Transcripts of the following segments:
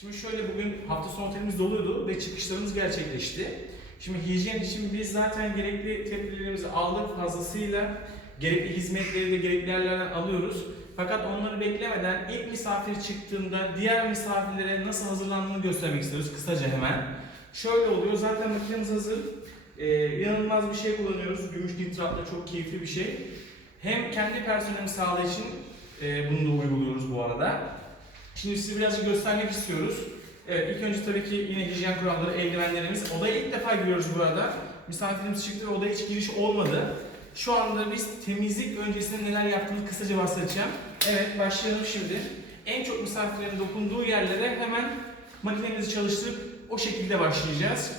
Şimdi şöyle bugün hafta sonu otelimiz doluydu ve çıkışlarımız gerçekleşti. Şimdi hijyen için biz zaten gerekli tedbirlerimizi aldık fazlasıyla. Gerekli hizmetleri de gerekli yerlerden alıyoruz. Fakat onları beklemeden ilk misafir çıktığında diğer misafirlere nasıl hazırlandığını göstermek istiyoruz kısaca hemen. Şöyle oluyor zaten makinemiz hazır. Ee, inanılmaz bir şey kullanıyoruz. Gümüş nitratla çok keyifli bir şey. Hem kendi personelimiz sağlığı için e, bunu da uyguluyoruz bu arada. Şimdi size birazcık göstermek istiyoruz. Evet ilk önce tabii ki yine hijyen kuralları, eldivenlerimiz. Odaya ilk defa giriyoruz bu arada. Misafirimiz çıktı ve odaya hiç giriş olmadı. Şu anda biz temizlik öncesinde neler yaptığımızı kısaca bahsedeceğim. Evet başlayalım şimdi. En çok misafirlerin dokunduğu yerlere hemen makinemizi çalıştırıp o şekilde başlayacağız.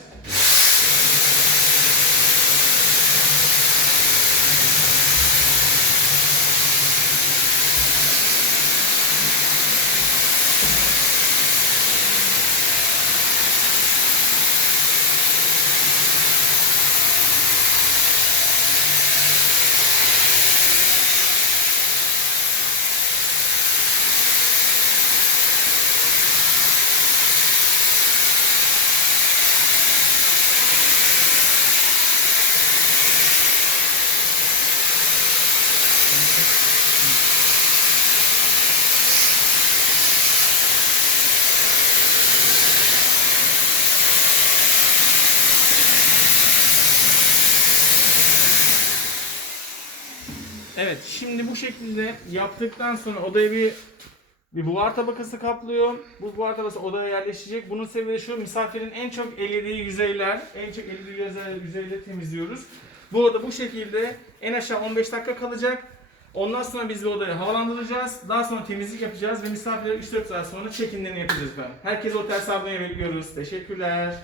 Evet, şimdi bu şekilde yaptıktan sonra odayı bir bir buhar tabakası kaplıyor. Bu buhar tabakası odaya yerleşecek. Bunun sebebi şu, misafirin en çok ellediği yüzeyler, en çok ellediği yüzeyleri, temizliyoruz. Bu oda bu şekilde en aşağı 15 dakika kalacak. Ondan sonra biz bu odayı havalandıracağız. Daha sonra temizlik yapacağız ve misafirler 3-4 saat sonra check-in'lerini yapacağız efendim. Herkese otel sahibine bekliyoruz. Teşekkürler.